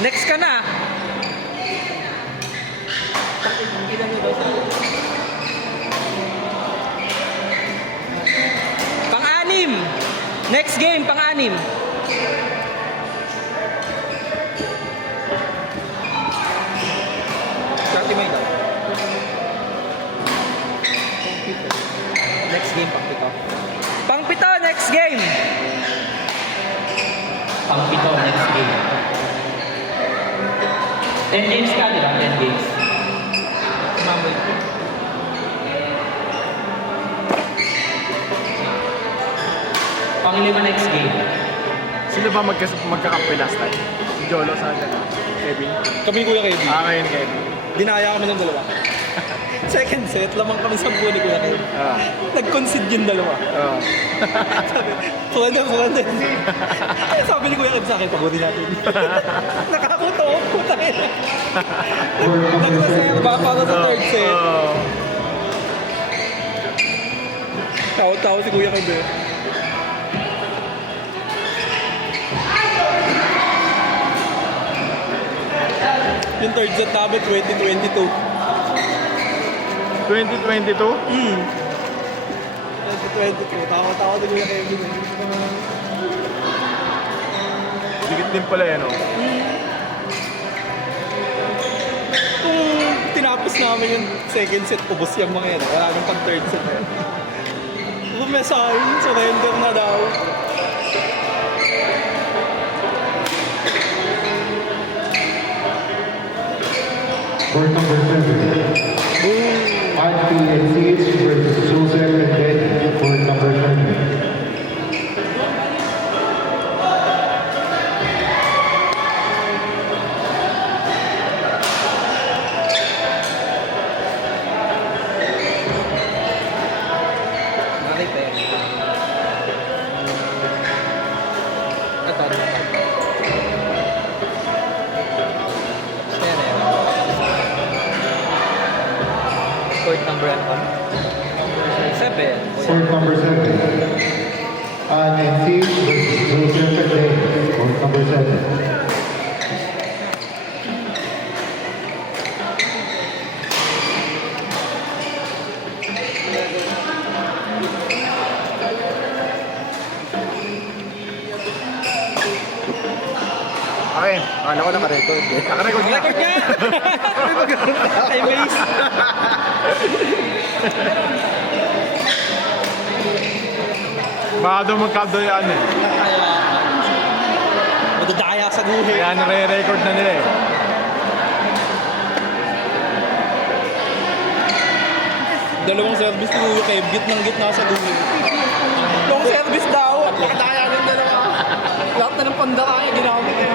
Next ka na. Pang-anim. Next game, pang-anim. Next game, pang-pito. Pang-pito, next game. Pang-pito, next game. 10 games ka, di ba? 10 games. Mamay ko. Pang-lima next game. Sino ba magkakampi last time? Si Jolo sa Kevin? Kami ni Kuya Kevin. Ngayon Kevin. Dinaya kami ng dalawa. Second set, lamang kami 10 ni Kuya Kevin. Nag-concede yung dalawa. Sabi, kuwanda. Sabi ni Kuya Kevin sa akin, pagutin natin. Nakakuto, puta rin. Nag-reserve ba para sa third set? Tao si Kuya Kevin. Yung third set namin, 2022. 2022? 2022. Tawa-tawa din Kuya Kevin. Ligit din pala yan, oh. Kung tinapos namin yung second set, ubos yung mga yan. Wala nang pang third set. Bumesahin, surrender na daw. Court number 7. RPNCH versus Joseph and Betty. Court number 7. Court number 7. Court number 7. NCH versus Joseph and Betty. Court number 7. Okay, akala ko naka-record. Naka-record nga. Record nga! Time waste. Baka daw magkadayaan eh. Madadaya sa guhi. Kaya nare-record na nila eh. Dalawang service ni Kuya Kev, gitnang-gitna sa guhi. Long service daw at nakadaya ng dalawa. Lahat na ng pandakaya ginamit eh.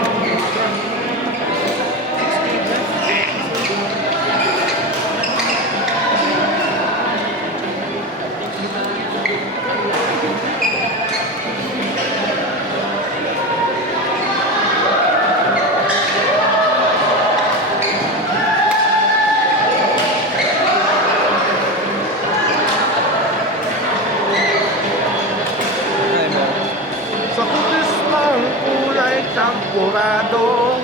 Sa kutis ng kulay champurado.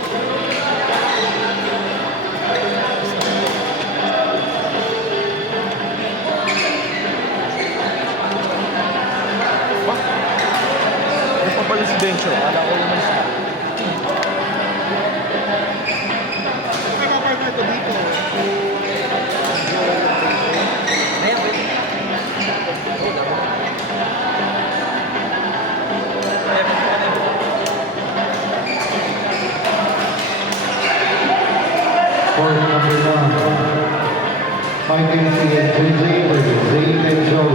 Ba? Ano pa pala si Dencho? Akala ko naman siya. Nakapag na ito dito. Court number 1. Fighting CSJJ versus Zane and Joe.